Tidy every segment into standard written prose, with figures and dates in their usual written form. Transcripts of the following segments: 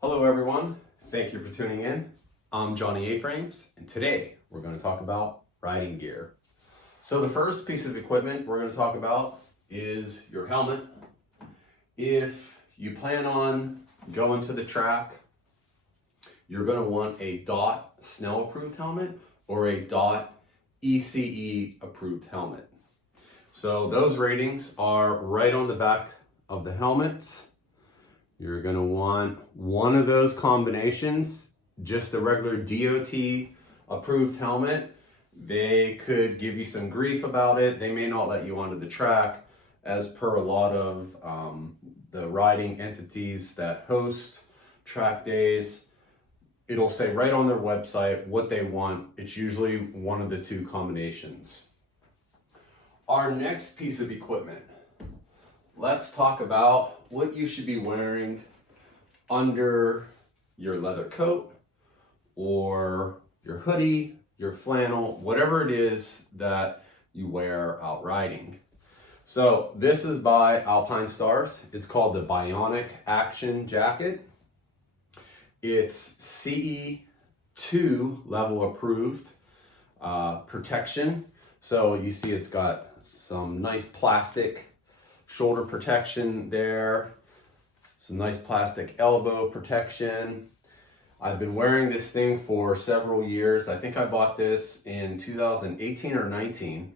Hello everyone, thank you for tuning in. I'm Johnny A-Frames, and today we're going to talk about riding gear. So the first piece of equipment we're going to talk about is your helmet. If you plan on going to the track, you're going to want a DOT Snell approved helmet or a DOT ECE approved helmet. So those ratings are right on the back of the helmets. You're going to want one of those combinations, just a regular DOT approved helmet. They could give you some grief about it. They may not let you onto the track, as per a lot of the riding entities that host track days. It'll say right on their website what they want. It's usually one of the two combinations. Our next piece of equipment. Let's talk about what you should be wearing under your leather coat or your hoodie, your flannel, whatever it is that you wear out riding. So this is by Alpinestars. It's called the Bionic Action Jacket. It's CE2 level approved protection. So you see it's got some nice plastic shoulder protection there, some nice plastic elbow protection. I've been wearing this thing for several years. I think I bought this in 2018 or 19.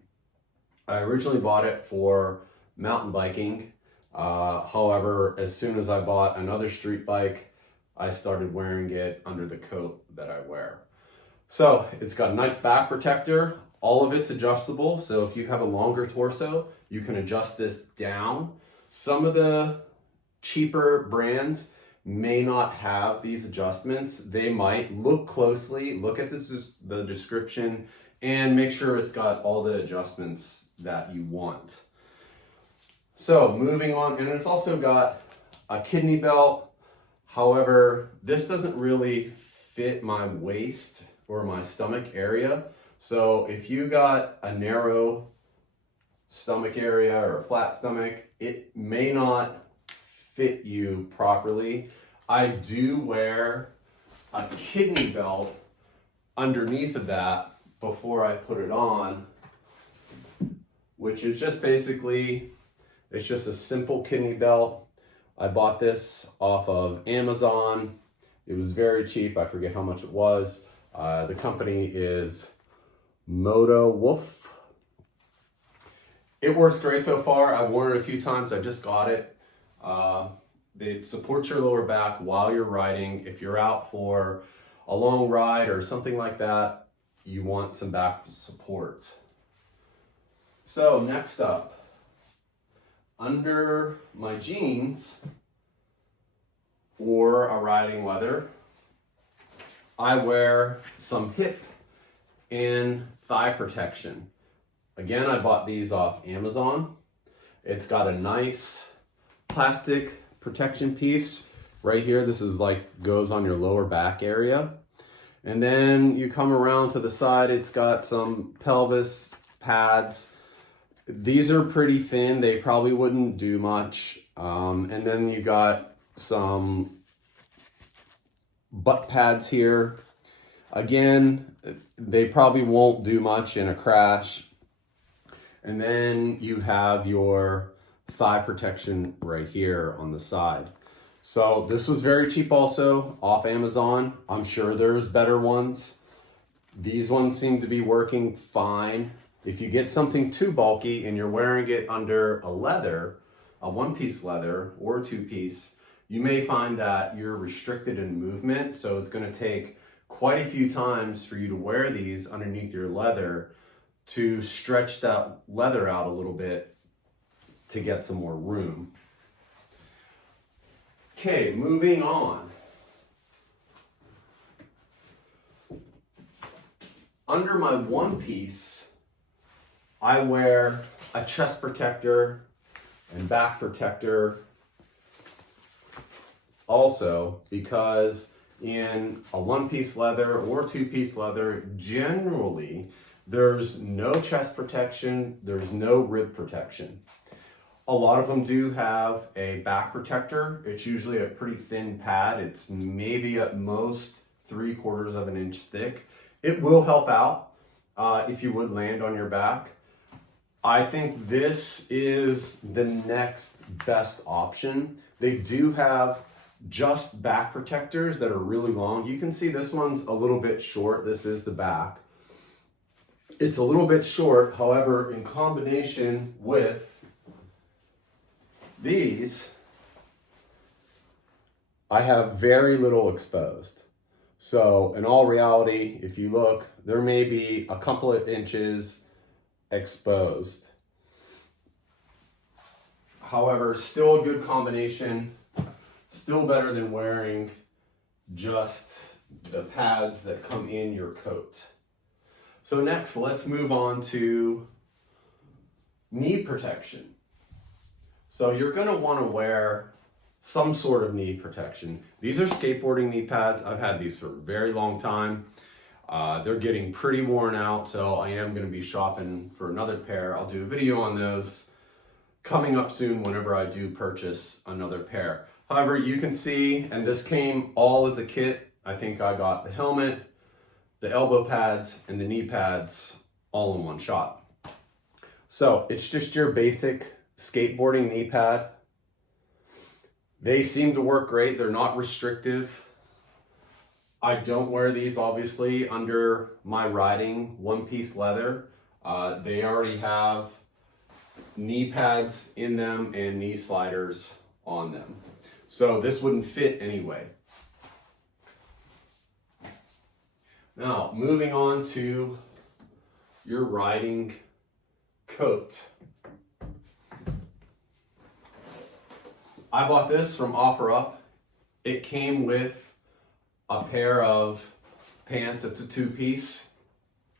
I originally bought it for mountain biking. However, as soon as I bought another street bike, I started wearing it under the coat that I wear. So it's got a nice back protector. All of it's adjustable, so if you have a longer torso, you can adjust this down. Some of the cheaper brands may not have these adjustments. They might. Look closely, look at the description, and make sure it's got all the adjustments that you want. So moving on, and it's also got a kidney belt. However, this doesn't really fit my waist or my stomach area. So if you got a narrow stomach area or a flat stomach, it may not fit you properly. I do wear a kidney belt underneath of that before I put it on, which is just basically, it's just a simple kidney belt. I bought this off of Amazon. It was very cheap. I forget how much it was. The company is Moto Wolf. It works great so far. I've worn it a few times. I just got it. It supports your lower back while you're riding. If you're out for a long ride or something like that, you want some back support. So next up, under my jeans or a riding leather, I wear some hip and thigh protection. Again, I bought these off Amazon. It's got a nice plastic protection piece right here. This is like goes on your lower back area. And then you come around to the side, it's got some pelvis pads. These are pretty thin. They probably wouldn't do much. And then you got some butt pads here. Again, they probably won't do much in a crash. And then you have your thigh protection right here on the side. So this was very cheap also off Amazon. I'm sure there's better ones. These ones seem to be working fine. If you get something too bulky and you're wearing it under a leather, a one-piece leather or a two-piece, you may find that you're restricted in movement. So it's going to take quite a few times for you to wear these underneath your leather to stretch that leather out a little bit to get some more room. Okay, moving on. Under my one piece, I wear a chest protector and back protector also, because in a one-piece leather or two-piece leather, generally there's no chest protection, there's no rib protection. A lot of them do have a back protector. It's usually a pretty thin pad. It's maybe at most 3/4 of an inch thick. It will help out if you would land on your back. I think this is the next best option. They do have just back protectors that are really long. You can see this one's a little bit short. This is the back. It's a little bit short, however, in combination with these, I have very little exposed. So in all reality, if you look, there may be a couple of inches exposed. However, still a good combination, still better than wearing just the pads that come in your coat. So next, let's move on to knee protection. So you're gonna wanna wear some sort of knee protection. These are skateboarding knee pads. I've had these for a very long time. They're getting pretty worn out, so I am gonna be shopping for another pair. I'll do a video on those coming up soon whenever I do purchase another pair. However, you can see, and this came all as a kit. I think I got the helmet, the elbow pads, and the knee pads all in one shot. So it's just your basic skateboarding knee pad. They seem to work great. They're not restrictive. I don't wear these obviously under my riding one-piece leather. They already have knee pads in them and knee sliders on them. So this wouldn't fit anyway. Now, moving on to your riding coat. I bought this from OfferUp. It came with a pair of pants. It's a two-piece.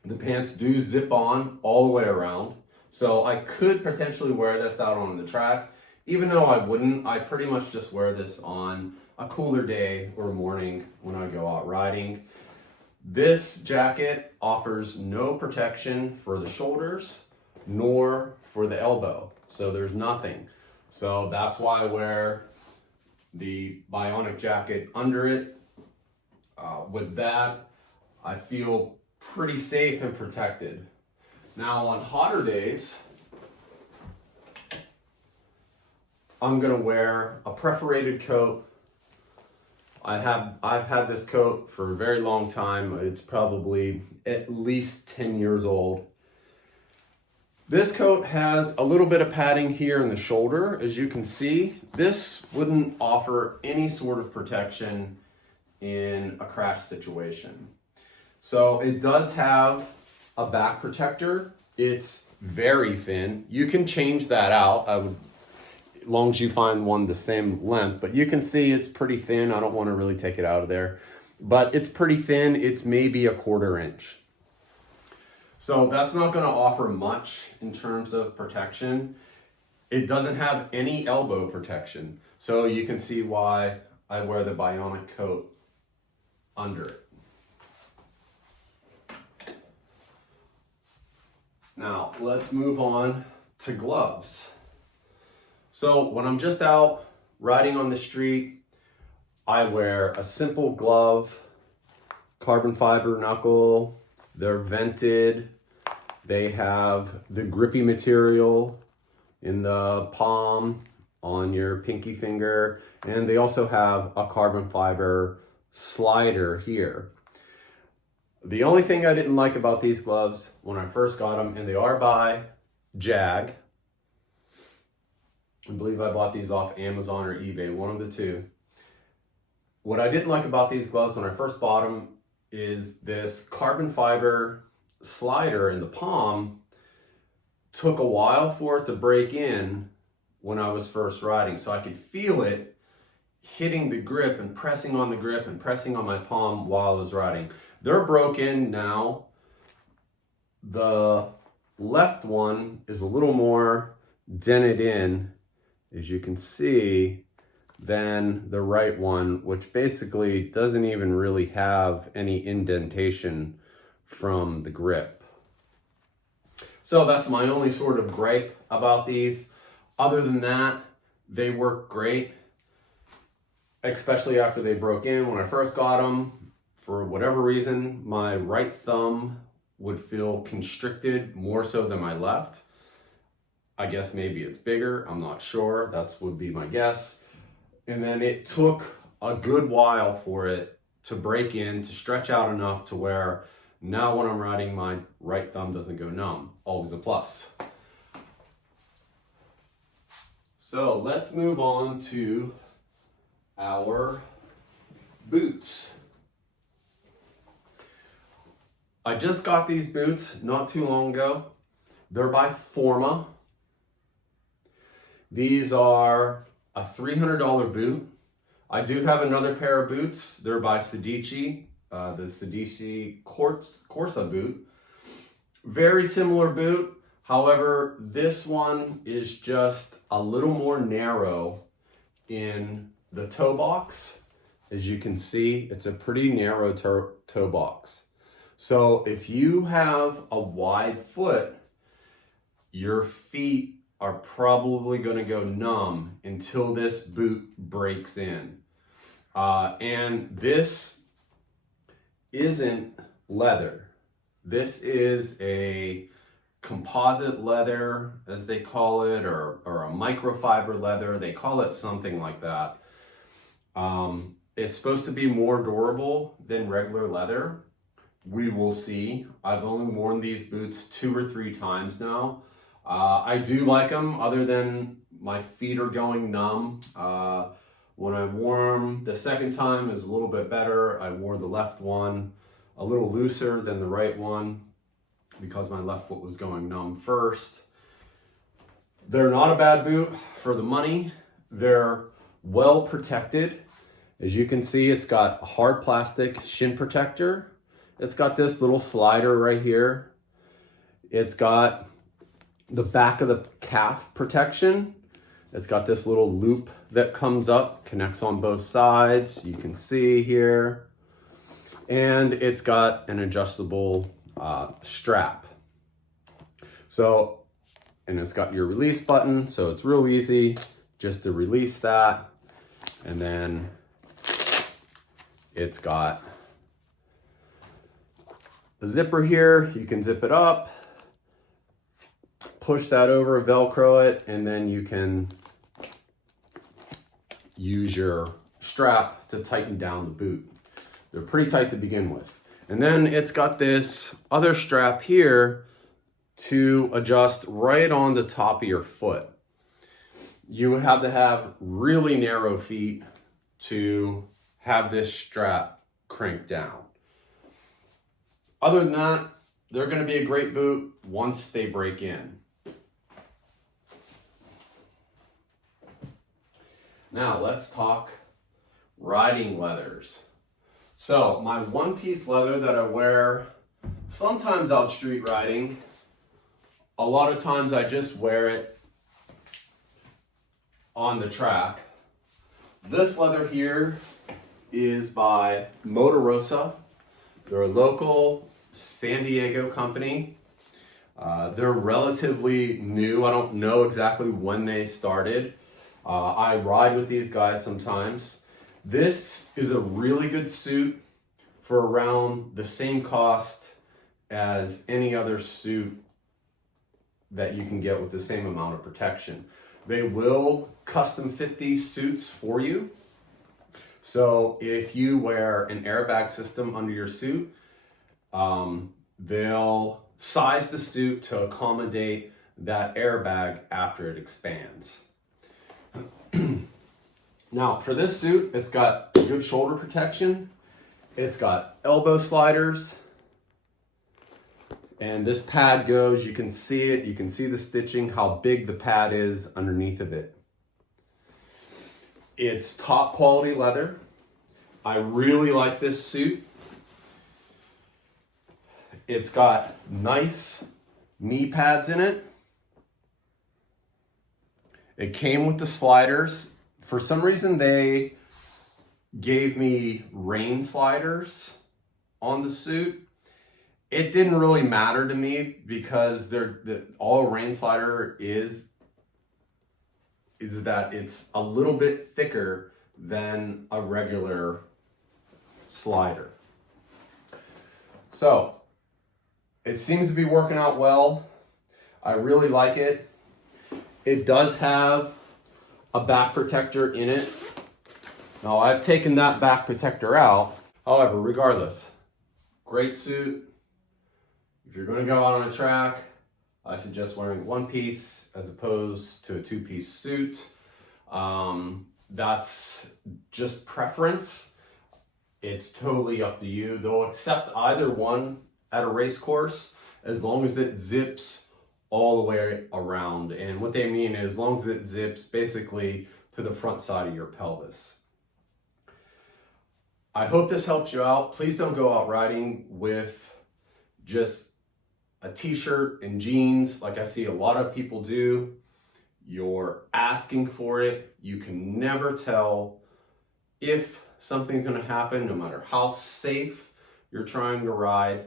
The pants do zip on all the way around. So I could potentially wear this out on the track. Even though I wouldn't, I pretty much just wear this on a cooler day or morning when I go out riding. This jacket offers no protection for the shoulders nor for the elbow. So there's nothing. So that's why I wear the Bionic jacket under it. With that, I feel pretty safe and protected. Now on hotter days, I'm gonna wear a perforated coat. I've had this coat for a very long time. It's probably at least 10 years old. This coat has a little bit of padding here in the shoulder. As you can see, this wouldn't offer any sort of protection in a crash situation. So it does have a back protector. It's very thin. You can change that out. As long as you find one the same length, but you can see it's pretty thin. I don't want to really take it out of there, but it's pretty thin. It's maybe 1/4 inch. So that's not going to offer much in terms of protection. It doesn't have any elbow protection. So you can see why I wear the Bionic coat under it. Now let's move on to gloves. So when I'm just out riding on the street, I wear a simple glove, carbon fiber knuckle. They're vented. They have the grippy material in the palm, on your pinky finger, and they also have a carbon fiber slider here. The only thing I didn't like about these gloves when I first got them, and they are by Jag. I believe I bought these off Amazon or eBay, one of the two. What I didn't like about these gloves when I first bought them is this carbon fiber slider in the palm took a while for it to break in when I was first riding. So I could feel it hitting the grip and pressing on the grip and pressing on my palm while I was riding. They're broken now. The left one is a little more dented in, as you can see, than the right one, which basically doesn't even really have any indentation from the grip. So that's my only sort of gripe about these. Other than that, they work great, especially after they broke in. When I first got them, for whatever reason, my right thumb would feel constricted more so than my left. I guess maybe it's bigger, I'm not sure. That would be my guess. And then it took a good while for it to break in, to stretch out enough to where now when I'm riding, my right thumb doesn't go numb. Always a plus. So let's move on to our boots. I just got these boots not too long ago. They're by Forma. These are a $300 boot. I do have another pair of boots. They're by Sedici, the Sedici Corsa boot. Very similar boot. However, this one is just a little more narrow in the toe box. As you can see, it's a pretty narrow toe box. So if you have a wide foot, your feet are probably going to go numb until this boot breaks in. And this isn't leather. This is a composite leather, as they call it, or a microfiber leather. They call it something like that. It's supposed to be more durable than regular leather. We will see. I've only worn these boots 2 or 3 times now. I do like them, other than my feet are going numb. When I wore them the second time, it was a little bit better. I wore the left one a little looser than the right one because my left foot was going numb first. They're not a bad boot for the money. They're well protected. As you can see, it's got a hard plastic shin protector. It's got this little slider right here. It's got the back of the calf protection. It's got this little loop that comes up, connects on both sides. You can see here. And it's got an adjustable strap. So, and it's got your release button. So it's real easy just to release that. And then it's got the zipper here. You can zip it up, push that over, Velcro it, and then you can use your strap to tighten down the boot. They're pretty tight to begin with. And then it's got this other strap here to adjust right on the top of your foot. You would have to have really narrow feet to have this strap crank down. Other than that, they're going to be a great boot once they break in. Now let's talk riding leathers. So my one-piece leather that I wear sometimes out street riding, a lot of times I just wear it on the track. This leather here is by Motorosa. They're a local San Diego company. They're relatively new. I don't know exactly when they started. I ride with these guys sometimes. This is a really good suit for around the same cost as any other suit that you can get with the same amount of protection. They will custom fit these suits for you. So if you wear an airbag system under your suit, they'll size the suit to accommodate that airbag after it expands. Now for this suit, it's got good shoulder protection. It's got elbow sliders. And this pad goes, you can see it, you can see the stitching, how big the pad is underneath of it. It's top quality leather. I really like this suit. It's got nice knee pads in it. It came with the sliders. For some reason, they gave me rain sliders on the suit. It didn't really matter to me because all a rain slider is is that it's a little bit thicker than a regular slider. So it seems to be working out well. I really like it. It does have a back protector in it. Now I've taken that back protector out. However, regardless, great suit. If you're going to go out on a track, I suggest wearing one piece as opposed to a two-piece suit. That's just preference. It's totally up to you. They'll accept either one at a race course as long as it zips all the way around. And what they mean is as long as it zips basically to the front side of your pelvis. I hope this helps you out. Please don't go out riding with just a t-shirt and jeans like I see a lot of people do. You're asking for it. You can never tell if something's going to happen, no matter how safe you're trying to ride.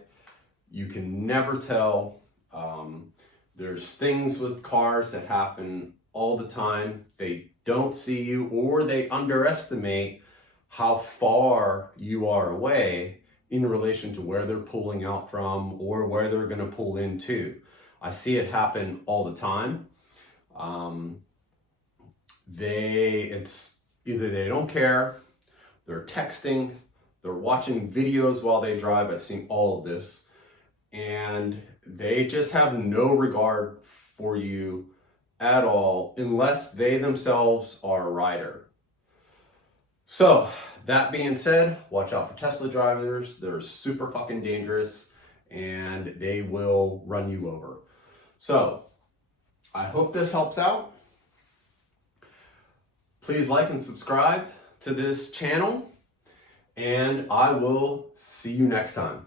You can never tell. There's things with cars that happen all the time. They don't see you, or they underestimate how far you are away in relation to where they're pulling out from or where they're going to pull into. I see it happen all the time. It's either they don't care, they're texting, they're watching videos while they drive. I've seen all of this, and they just have no regard for you at all unless they themselves are a rider. So that being said, watch out for Tesla drivers. They're super fucking dangerous and they will run you over. So I hope this helps out. Please like and subscribe to this channel, and I will see you next time.